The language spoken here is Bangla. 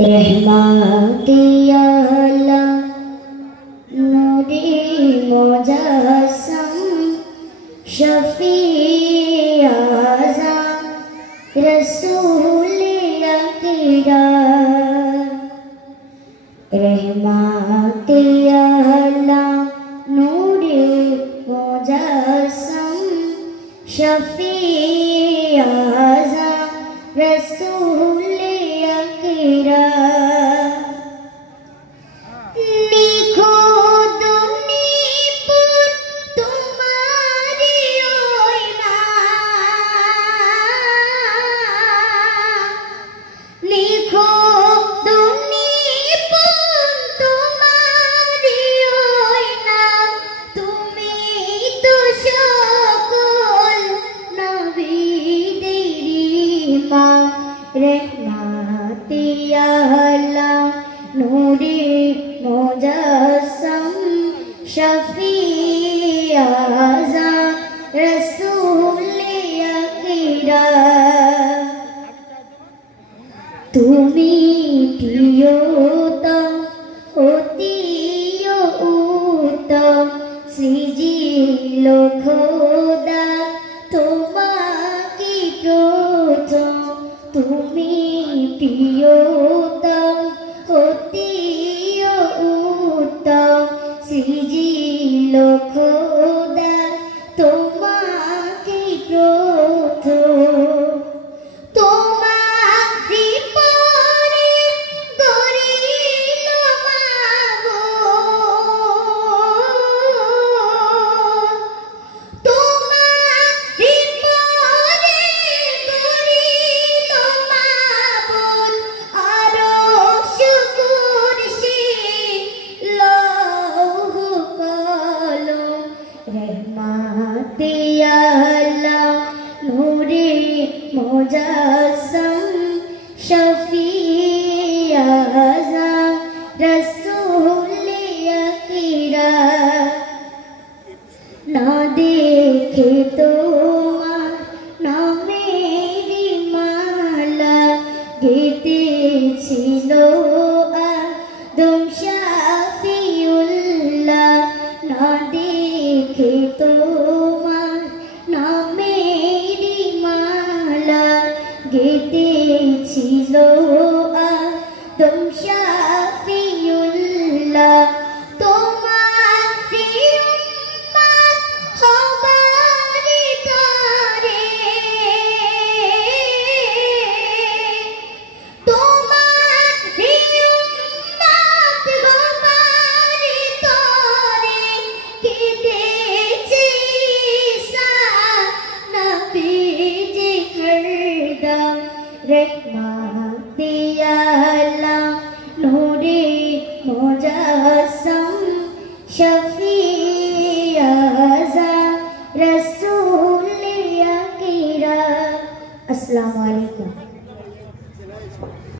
रहमते आलम नूरे मुजस्सम शफी आज़म रसूल अकरम रहमते आलम नूरे मुजस्सम शफी आज़म रसूल अकरम रहमते आलम नूरे मुजस्सम शफी आज़म रसूल अकरम তুমি প্রিয়তম অতি উত্তম সৃজিল খোদা তোমাকে প্রথম তুমি প্রিয়তম অতি উত্তম সৃজিল খোদা তোমাকে প্রথম रहमते आलम नूरे मुजस्सम शफी आज़म रसूल अकरम ना देखे তোমার নামের মালা গেঁথেছিল আদম শাফিউল্লাহ না দেখে তোমার নামের মালা গেঁথেছিল আদম শাফিউল্লাহ रहमते आलम नूरे मुजस्सम शफी